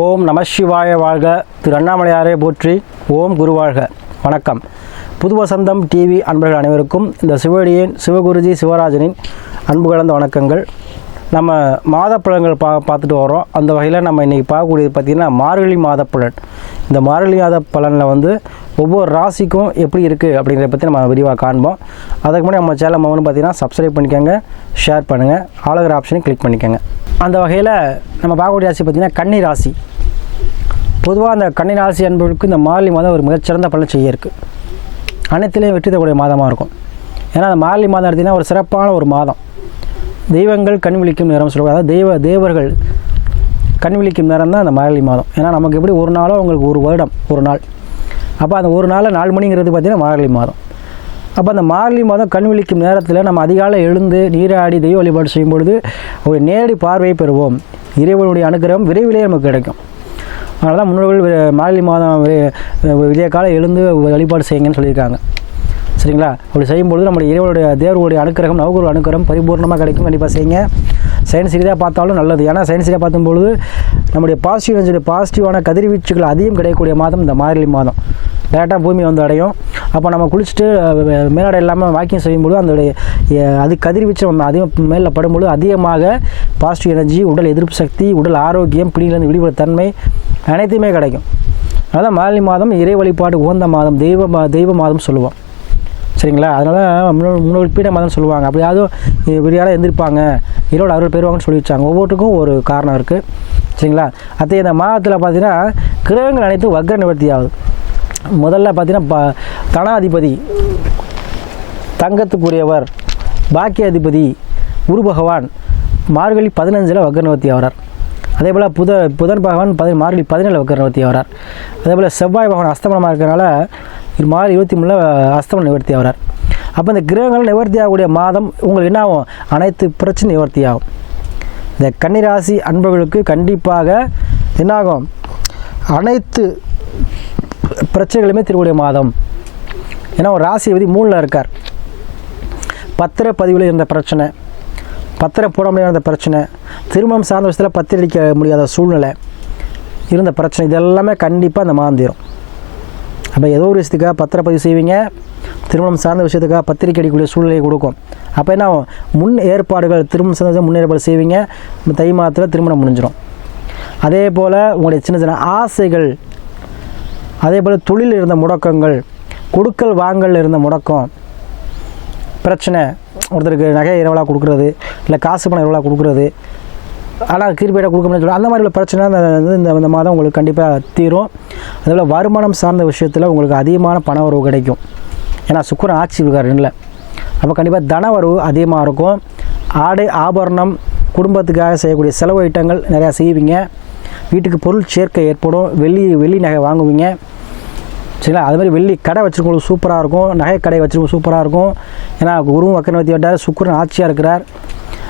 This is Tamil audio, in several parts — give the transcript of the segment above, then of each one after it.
ஓம் நமசிவாய வாழ்க. திரு அண்ணாமலையாரே போற்றி. ஓம் குரு வாழ்க. வணக்கம். புது வசந்தம் டிவி அன்பர்கள் அனைவருக்கும் இந்த சிவடியின் சிவகுருஜி சிவராஜனின் அன்பு கலந்த வணக்கங்கள். நம்ம மாத பா பார்த்துட்டு வரோம் அந்த வகையில் நம்ம இன்றைக்கி பார்க்கக்கூடியது பார்த்திங்கன்னா மார்கழி மாத இந்த மார்கழி மாத பலனில் வந்து ஒவ்வொரு ராசிக்கும் எப்படி இருக்குது அப்படிங்கிறத பற்றி நம்ம விரிவாக காண்போம். அதுக்கு முன்னாடி நம்ம சேனல் வந்து பார்த்திங்கன்னா சப்ஸ்கிரைப் பண்ணிக்கோங்க ஷேர் பண்ணுங்கள் ஆளுகிற ஆப்ஷனையும் கிளிக் பண்ணிக்கோங்க. அந்த வகையில் நம்ம பார்க்கக்கூடிய ராசி பார்த்திங்கன்னா கன்னி ராசி. பொதுவாக அந்த கன்னி ராசி என்பவர்களுக்கு இந்த மார்கழி மாதம் ஒரு மிகச்சிறந்த பலன் செய்ய இருக்குது அனைத்துலேயும் வெற்றி தரக்கூடிய மாதமாக இருக்கும். ஏன்னா அந்த மார்கழி மாதம் எடுத்திங்கன்னா ஒரு சிறப்பான ஒரு மாதம். தெய்வங்கள் கண் விழிக்கும் நேரம் சொல்லுவாங்க. அதாவது தெய்வ தேவர்கள் கண் விழிக்கும் நேரம் தான் அந்த மார்கழி மாதம். ஏன்னா நமக்கு எப்படி ஒரு நாளோ உங்களுக்கு ஒரு வருடம் ஒரு நாள். அப்போ அந்த ஒரு நாளில் நாலு மணிங்கிறது பார்த்திங்கன்னா மார்கழி மாதம். அப்போ அந்த மார்கழி மாதம் கண் விழிக்கும் நேரத்தில் நம்ம அதிகாலை எழுந்து நீராடி தெய்வ வழிபாடு செய்யும் பொழுது ஒரு நேரடி பார்வையை பெறுவோம். இறைவனுடைய அனுகிரகம் விரைவிலே நமக்கு கிடைக்கும். அதனால தான் முன்னோர்கள் மார்கழி மாதம் வி- விடிய காலம் எழுந்து வழிபாடு செய்யுங்கன்னு சொல்லியிருக்காங்க. சரிங்களா? அப்படி செய்யும்பொழுது நம்முடைய இறைவனுடைய தேவருடைய அனுக்கிரகம் நவகுரு அனுக்கிரகம் பரிபூர்ணமாக கிடைக்கும். கண்டிப்பாக செய்யுங்க. சயின்ஸ் ரீதியாக பார்த்தாலும் நல்லது. ஏன்னா சயின்ஸ் ரீதியாக பார்த்தும்பொழுது நம்முடைய பாசிட்டிவ் எனர்ஜி பாசிட்டிவான கதிர்வீச்சுகள் அதிகம் கிடைக்கக்கூடிய மாதம் இந்த மார்கழி மாதம். டேரெக்டாக பூமி வந்து அடையும். அப்போ நம்ம குளிச்சுட்டு மேலாடை இல்லாமல் வாக்கிங் செய்யும்போது அதோடைய அது கதிர்வீச்சு நம்ம அதிகம் மேலே படும்பொழுது அதிகமாக பாசிட்டிவ் எனர்ஜி உடல் எதிர்ப்பு சக்தி உடல் ஆரோக்கியம் பிடியிலிருந்து விடுபட தன்மை அனைத்துமே கிடைக்கும். அதனால் மாலை மாதம் இறை வழிபாடு உகந்த மாதம் தெய்வ மா- தெய்வ மாதம் சொல்லுவோம். சரிங்களா? அதனால் முன்னோர் முன்னோர் பீட மாதம் சொல்லுவாங்க. அப்படி யாரும் விடியால எந்திருப்பாங்க. இரவோட பேர் வாங்கன்னு சொல்லி வச்சாங்க. ஒவ்வொருத்துக்கும் ஒரு காரணம் இருக்குது சரிங்களா? அத்தகைய இந்த மாதத்தில் பார்த்தீங்கன்னா கிரகங்கள் அனைத்தும் வக்ர நிவர்த்தி ஆகுது முதல்ல பார்த்தீங்கன்னா ப தனாதிபதி தங்கத்துக்குரியவர் பாக்கிய அதிபதி குரு பகவான் மார்கழி பதினஞ்சில் வக்கரவர்த்தி ஆகிறார் அதே போல் புத புதன் பகவான் பதி மார்கழி பதினேழு வக்கரவர்த்தி ஆகிறார் அதே போல் செவ்வாய் பகவான் அஸ்தமனமாக இருக்கிறனால இது மார்கழி இருபத்தி மூணில் அஸ்தமனம் நிவர்த்தி ஆகிறார் அப்போ இந்த கிரகங்கள் நிவர்த்தி ஆகக்கூடிய மாதம் உங்களுக்கு என்ன ஆகும்? அனைத்து பிரச்சனை நிவர்த்தி ஆகும். இந்த கன்னிராசி அன்பர்களுக்கு கண்டிப்பாக என்னாகும் அனைத்து பிரச்சனைகளுமே தீரக்கூடிய மாதம். ஏன்னா ஒரு ராசிபதி மூணில் இருக்கார். பத்திர பதிவில் இருந்த பிரச்சனை பத்திர போட முடியாத பிரச்சனை திருமணம் சார்ந்த விஷயத்தில் பத்திரிக்க முடியாத சூழ்நிலை இருந்த பிரச்சனை இது எல்லாமே கண்டிப்பாக அந்த மாதம் தீரும். அப்போ ஏதோ ஒரு விஷயத்துக்காக பத்திரப்பதிவு செய்வீங்க திருமணம் சார்ந்த விஷயத்துக்காக பத்திரிக்கை அடிக்கக்கூடிய சூழ்நிலையை கொடுக்கும். அப்போ என்ன முன் ஏற்பாடுகள் திருமணம் சார்ந்த முன் ஏற்பாடு செய்வீங்க தை மாதத்தில் திருமணம் முடிஞ்சிடும் அதே போல் உங்களுடைய சின்ன சின்ன ஆசைகள் அதே போல் தொழில் இருந்த முடக்கங்கள் கொடுக்கல் வாங்கல் இருந்த முடக்கம் பிரச்சனை ஒருத்தருக்கு நகை இரவலாக கொடுக்குறது இல்லை காசு பணம் இரவலாக கொடுக்குறது ஆனால் கீழ்பேட்டை கொடுக்க முடியாது சொல்லி அந்த மாதிரி உள்ள பிரச்சனை வந்து இந்த இந்த மாதம் உங்களுக்கு கண்டிப்பாக தீரும். அதேபோல் வருமானம் சார்ந்த விஷயத்தில் உங்களுக்கு அதிகமான பண வரவு கிடைக்கும். ஏன்னா சுக்கரன் ஆட்சி இருக்கார் இல்லை அப்போ கண்டிப்பாக தன வரவு அதிகமாக இருக்கும். ஆடை ஆபரணம் குடும்பத்துக்காக செய்யக்கூடிய செலவு ஐட்டங்கள் நிறையா செய்வீங்க. வீட்டுக்கு பொருள் சேர்க்கை ஏற்படும். வெள்ளி வெள்ளி நகை வாங்குவீங்க. சரிங்களா? அது மாதிரி வெள்ளி கடை வச்சுருக்கவங்களுக்கு சூப்பராக இருக்கும். நகை கடை வச்சுருக்கவங்க சூப்பராக இருக்கும். ஏன்னா குருவும் வக்கரவர்த்தி வட்டார் சுக்கரன் ஆட்சியாக இருக்கிறார்.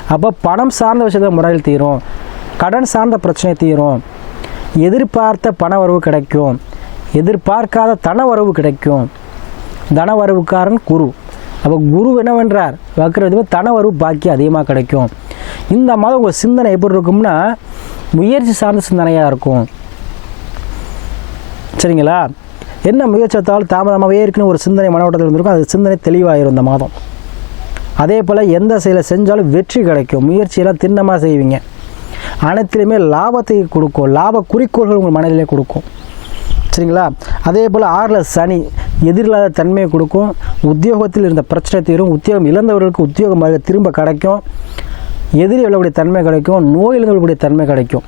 அப்போ பணம் சார்ந்த விஷயத்த முறையில் தீரும். கடன் சார்ந்த பிரச்சனை தீரும். எதிர்பார்த்த பண வரவு கிடைக்கும். எதிர்பார்க்காத தன வரவு கிடைக்கும். தன வரவுக்காரன் குரு. அப்போ குரு என்னவென்றார்? வக்கரவர்த்தி தன வரவு பாக்கி அதிகமாக கிடைக்கும். இந்த மாதம் உங்கள் சிந்தனை எப்படி இருக்கும்னா முயற்சி சார்ந்த சிந்தனையாக இருக்கும். சரிங்களா? என்ன முயற்சித்தாலும் தாமதமாகவே இருக்குன்னு ஒரு சிந்தனை மனோட்டத்தில் இருந்திருக்கும். அது சிந்தனை தெளிவாயிரும் இந்த மாதம். அதே போல் எந்த செயலை செஞ்சாலும் வெற்றி கிடைக்கும். முயற்சியெல்லாம் திண்ணமாக செய்வீங்க. அனைத்துலேயுமே லாபத்தை கொடுக்கும். லாப குறிக்கோள்கள் உங்கள் மனதிலே கொடுக்கும். சரிங்களா? அதே போல் ஆறில் சனி எதிரில்லாத தன்மையை கொடுக்கும். உத்தியோகத்தில் இருந்த பிரச்சனை தீரும். உத்தியோகம் இழந்தவர்களுக்கு உத்தியோகம் திரும்ப கிடைக்கும். எதிரி விழக்கூடிய தன்மை கிடைக்கும் நோயில் விழக்கூடிய தன்மை கிடைக்கும்.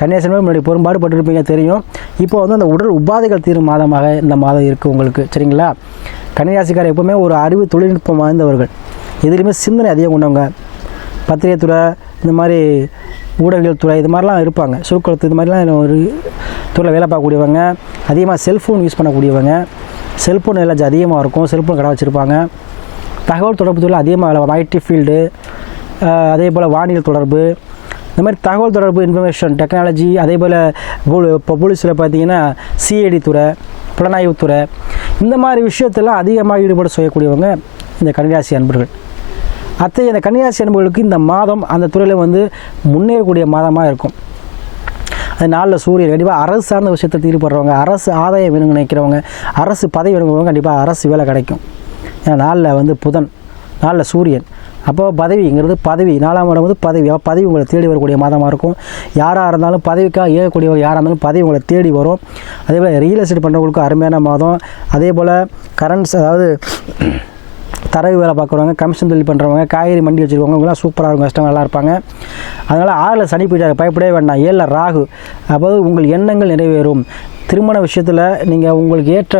கன்னியாசனமே முன்னாடி பெரும்பாடு பட்டிருப்பீங்க தெரியும். இப்போ வந்து அந்த உடல் உபாதைகள் தீரும் மாதமாக இந்த மாதம் இருக்குது உங்களுக்கு சரிங்களா? கன்னிராசிக்காரர் எப்பவுமே ஒரு அறிவு தொழில்நுட்பம் வாய்ந்தவர்கள். எதுலேயுமே சிந்தனை அதிகம் கொண்டவங்க. பத்திரிகைத்துறை இந்த மாதிரி ஊடகங்கள் துறை இது மாதிரிலாம் இருப்பாங்க. சுருக்கெழுத்து இது மாதிரிலாம் ஒரு துறையில் வேலை பார்க்கக்கூடியவங்க. அதிகமாக செல்ஃபோன் யூஸ் பண்ணக்கூடியவங்க. செல்ஃபோன் எல்லாம் அதிகமாக இருக்கும். செல்ஃபோன் கடை வச்சுருப்பாங்க. தகவல் தொடர்பு துறையில் அதிகமாக வேலை ஐடி ஃபீல்டு அதே போல் வானியல் தொடர்பு இந்த மாதிரி தகவல் தொடர்பு இன்ஃபர்மேஷன் டெக்னாலஜி அதே போல் இப்போ போலீஸில் பார்த்தீங்கன்னா சிஐடி துறை புலனாய்வுத்துறை இந்த மாதிரி விஷயத்தெல்லாம் அதிகமாக ஈடுபாடு செய்யக்கூடியவங்க இந்த கன்னிராசி அன்பர்கள். அத்தகைய இந்த கன்னிராசி அன்பர்களுக்கு இந்த மாதம் அந்த துறையில் வந்து முன்னேறக்கூடிய மாதமாக இருக்கும். அது நாளில் சூரியன் கண்டிப்பாக அரசு சார்ந்த விஷயத்தை தீர்ப்படுறவங்க அரசு ஆதாயம் வேணும்னு நினைக்கிறவங்க அரசு பதவி வேணுங்கிறவங்க கண்டிப்பாக அரசு வேலை கிடைக்கும். ஏன்னா நாளில் வந்து புதன் நாளில் சூரியன். அப்போ பதவிங்கிறது பதவி. நாலாம் இடம் வந்து பதவி. அப்போ பதவி உங்களை தேடி வரக்கூடிய மாதமாக இருக்கும். யாராக இருந்தாலும் பதவிக்காக இயக்கக்கூடியவர் யாராக இருந்தாலும் பதவி உங்களை தேடி வரும். அதே போல் ரியல் எஸ்டேட் பண்ணுறவங்களுக்கு அருமையான மாதம். அதே போல் கரண்ட்ஸ் அதாவது தரகு வேலை பார்க்குறவங்க கமிஷன் தொழில் பண்ணுறவங்க காய்கறி மண்டி வச்சுருக்கவங்க இவங்களாம் சூப்பராக இருக்கும். கஷ்டம் நல்லா இருப்பாங்க. அதனால் ஆறில் சனி பயப்படவே வேண்டாம். ஏழில் ராகு. அப்போது உங்கள் எண்ணங்கள் நிறைவேறும். திருமண விஷயத்தில் நீங்கள் உங்களுக்கு ஏற்ற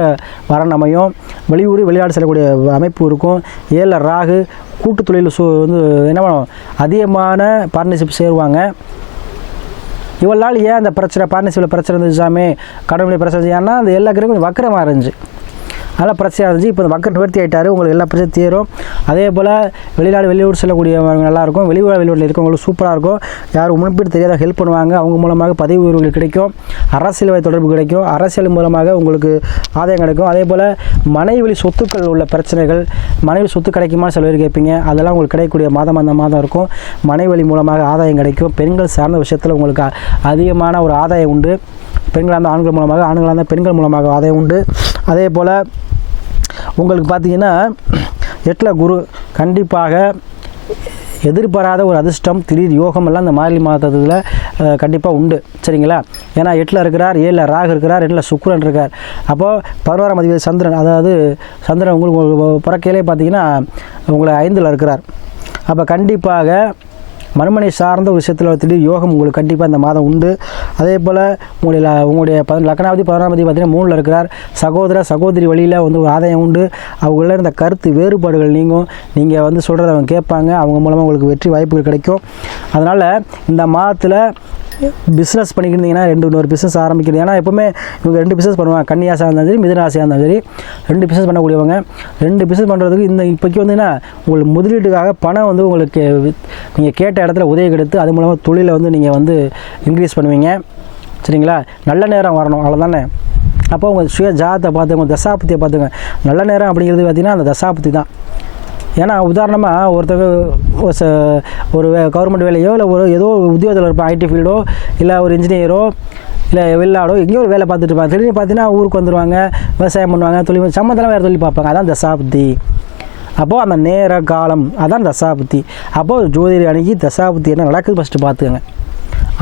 வரணமையும் வெளியூர் வெளிநாடு செல்லக்கூடிய அமைப்பு இருக்கும். ஏழில் ராகு கூட்டு தொழில் சு வந்து என்ன பண்ணும்? அதிகமான பார்ட்னர்ஷிப் சேருவாங்க. இவ்வளோ நாள் ஏன் அந்த பிரச்சனை பார்ட்னர்ஷிப்பில் பிரச்சனை இருந்துச்சு சாமி? கடவுளுடைய பிரச்சனை ஏன்னா அந்த எல்லா கிரகம் கொஞ்சம் வக்கரமாக இருந்துச்சு. நல்லா பிரச்சனையாக இருந்துச்சு. இப்போ இந்த வக்கரம் நிவர்த்தி ஆகிட்டாரு உங்களுக்கு எல்லா பிரச்சனையும் தீரும். அதே போல் வெளிநாடு வெளியூர் செல்லக்கூடியவங்க நல்லாயிருக்கும் வெளியூர் வெளியூரில் இருக்கவங்களுக்கு சூப்பராக இருக்கும். யாரும் முன்பிட்டு தெரியாத ஹெல்ப் பண்ணுவாங்க. அவங்க மூலமாக பதவி உயர்வுகள் கிடைக்கும். அரசியல் தொடர்பு கிடைக்கும். அரசியல் மூலமாக உங்களுக்கு ஆதாயம் கிடைக்கும். அதே போல் மனைவி சொத்துக்கள் உள்ள பிரச்சனைகள் மனைவி சொத்து கிடைக்குமா சில பேர் கேட்பீங்க. அதெல்லாம் உங்களுக்கு கிடைக்கக்கூடிய மாதம் அந்த மாதம் இருக்கும். மனைவி மூலமாக ஆதாயம் கிடைக்கும். பெண்கள் சார்ந்த விஷயத்தில் உங்களுக்கு அதிகமான ஒரு ஆதாயம் உண்டு. பெண்களாக இருந்தால் ஆண்கள் மூலமாக ஆண்களாக இருந்தால் பெண்கள் மூலமாக ஆதாயம் உண்டு. அதே போல் உங்களுக்கு பார்த்தீங்கன்னா எட்டில் குரு கண்டிப்பாக எதிர்பாராத ஒரு அதிர்ஷ்டம் திடீர் யோகமெல்லாம் இந்த மார்கழி மாதத்தில் கண்டிப்பாக உண்டு. சரிங்களா? ஏன்னா எட்டில் இருக்கிறார் ஏழில் ராகு இருக்கிறார் எட்டில் சுக்ரன் இருக்கார். அப்போது பதினோராம் அதிபதி சந்திரன் அதாவது சந்திரன் உங்களுக்கு பிறக்கையிலே பார்த்தீங்கன்னா உங்களை ஐந்தில் இருக்கிறார். அப்போ கண்டிப்பாக மறுமனை சார்ந்த ஒரு விஷயத்தில் திடீர் யோகம் உங்களுக்கு கண்டிப்பாக இந்த மாதம் உண்டு. அதே போல் உங்களுடைய உங்களுடைய பத லக்னாவதி பதினொன்றாம் பார்த்தீங்கன்னா மூணில் இருக்கிறார். சகோதர சகோதரி வழியில் வந்து ஒரு ஆதாயம் உண்டு. அவங்கள இருந்த கருத்து வேறுபாடுகள் நீங்கும். நீங்கள் வந்து சொல்கிறத அவங்க கேட்பாங்க. அவங்க மூலமாக உங்களுக்கு வெற்றி வாய்ப்புகள் கிடைக்கும். அதனால் இந்த மாதத்தில் பிஸ்னஸ் பண்ணிக்கிட்டீங்கன்னா ரெண்டு இன்னொரு பிஸ்னஸ் ஆரம்பிக்கிறது. ஏன்னா எப்பவுமே இவங்க ரெண்டு பிஸ்னஸ் பண்ணுவாங்க. கன்னியாசாக இருந்தாலும் சரி மிதனாசியாக இருந்தாலும் சரி ரெண்டு பிஸ்னஸ் பண்ணக்கூடியவங்க. ரெண்டு பிஸ்னஸ் பண்ணுறதுக்கு இந்த இப்போக்கி வந்துன்னா உங்களுக்கு முதலீட்டுக்காக பணம் வந்து உங்களுக்கு நீங்கள் கேட்ட இடத்துல உதவி கிடைத்து அது மூலமாக தொழிலை வந்து நீங்கள் வந்து இன்க்ரீஸ் பண்ணுவீங்க. சரிங்களா? நல்ல நேரம் வரணும். அவ்வளோதானே அப்போ உங்கள் சுய ஜாதத்தை பார்த்து உங்கள் தசாபத்தியை பார்த்துங்க நல்ல நேரம் அப்படிங்கிறது பார்த்திங்கன்னா அந்த தசாபத்தி தான். ஏன்னா உதாரணமாக ஒருத்தர் ஒரு ச- ஒரு கவர்மெண்ட் வேலையோ இல்லை ஒரு ஏதோ ஒரு உத்தியோகத்தில் இருப்பான் ஐடி ஃபீல்டோ இல்லை ஒரு இன்ஜினியரோ இல்லை வெளிநாடோ எங்கேயோ ஒரு வேலை பார்த்துட்டு இருப்பாங்க. திடீர்னு பார்த்தீங்கன்னா ஊருக்கு வந்துடுவாங்க விவசாயம் பண்ணுவாங்க தொழில் சம்மந்தெல்லாம் வேறு தொழில் பார்ப்பாங்க. அதான் தசாப்தி. அப்போது அந்த நேர காலம் அதான் தசாபுத்தி அப்போது ஜோதிட அணுகி தசாபுத்தி என்ன நடக்குது ஃபஸ்ட்டு பார்த்துக்கங்க.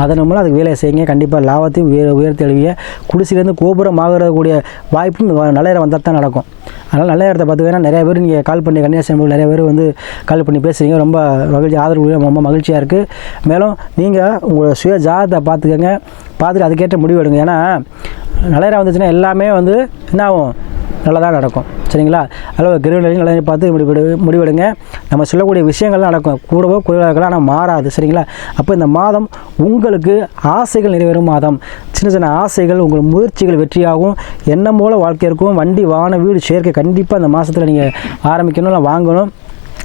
அதன் மூலம் அதுக்கு வேலையை செய்யுங்க. கண்டிப்பாக லாபத்தையும் உயர் உயர்த்தி எழுவிய குடிசையிலேருந்து கோபுரம் ஆகிறக்கூடிய வாய்ப்பும் நல்ல நேரம் வந்தால் தான் நடக்கும். அதனால் நல்ல இடத்த பார்த்து நிறைய பேர் நீங்கள் கால் பண்ணி கன்னியாகுமரி நிறைய பேர் வந்து கால் பண்ணி பேசுகிறீங்க ரொம்ப மகிழ்ச்சி ஆதரவு ரொம்ப மகிழ்ச்சியாக இருக்குது மேலும் நீங்கள் உங்கள் சுய ஜாதத்தை பார்த்துக்கங்க. பார்த்துட்டு அதுக்கேற்ற முடிவு எடுங்க. ஏன்னா நல்ல நேரம் வந்துச்சுன்னா எல்லாமே வந்து என்ன ஆகும்? நல்லதாக நடக்கும். சரிங்களா? அளவு கிரகநிலையும் நல்லா பார்த்து முடிவெடு முடிவெடுங்க. நம்ம சொல்லக்கூடிய விஷயங்கள்லாம் நடக்கும். கூடவோ குறைவாக இருக்கலாம் ஆனால் மாறாது. சரிங்களா? அப்போ இந்த மாதம் உங்களுக்கு ஆசைகள் நிறைவேறும் மாதம். சின்ன சின்ன ஆசைகள் உங்கள் முயற்சிகள் வெற்றியாகும். எண்ணம் போல வாழ்க்கை இருக்கும். வண்டி வாகன வீடு சேர்க்கை கண்டிப்பாக அந்த மாதத்தில் நீங்கள் ஆரம்பிக்கணும் இல்லை வாங்கணும்.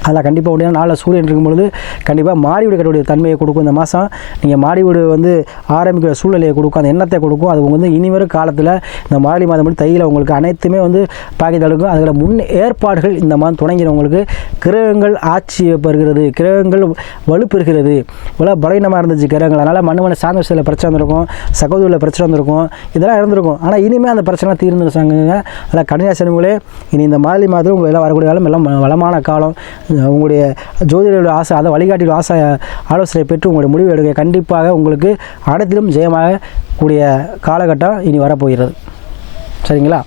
அதில் கண்டிப்பாக உடைய நாளில் சூரியன் இருக்கும் பொழுது கண்டிப்பாக மாடி வீடு கட்டக்கூடிய தன்மையை கொடுக்கும் இந்த மாதம். நீங்கள் மாடி வீடு வந்து ஆரம்பிக்கிற சூழ்நிலையை கொடுக்கும் அந்த எண்ணத்தை கொடுக்கும். அது வந்து இனிவரும் காலத்தில் இந்த மாடி மாதம் படி தையில் உங்களுக்கு அனைத்துமே வந்து பாக்கி தடுக்கும் அதில் முன் ஏற்பாடுகள் இந்த மாதம் தொடங்கிறவங்களுக்கு கிரகங்கள் ஆட்சி பெறுகிறது கிரகங்கள் வலுப்பெறுகிறது இவ்வளோ பலவீனமாக இருந்துச்சு கிரகங்கள். அதனால் மண் மண்ணு சார்ந்த விஷயத்தில் பிரச்சனை வந்திருக்கும் சகோதரில் பிரச்சனை வந்திருக்கும் இதெல்லாம் இருந்திருக்கும். ஆனால் இனிமேல் அந்த பிரச்சனை தீர்ந்துருச்சாங்க அதில் கன்னியாசனங்களே இனி இந்த மாலை மாதம் உங்கள் எல்லாம் வரக்கூடிய காலம் எல்லாம் வளமான காலம். உங்களுடைய ஜோதிடருடைய ஆசை அதை வழிகாட்டியோட ஆசை ஆலோசனை பெற்று உங்களுடைய முடிவு எடுக்க கண்டிப்பாக உங்களுக்கு அனைத்திலும் ஜெயமாக கூடிய காலகட்டம் இனி வரப்போகிறது. சரிங்களா?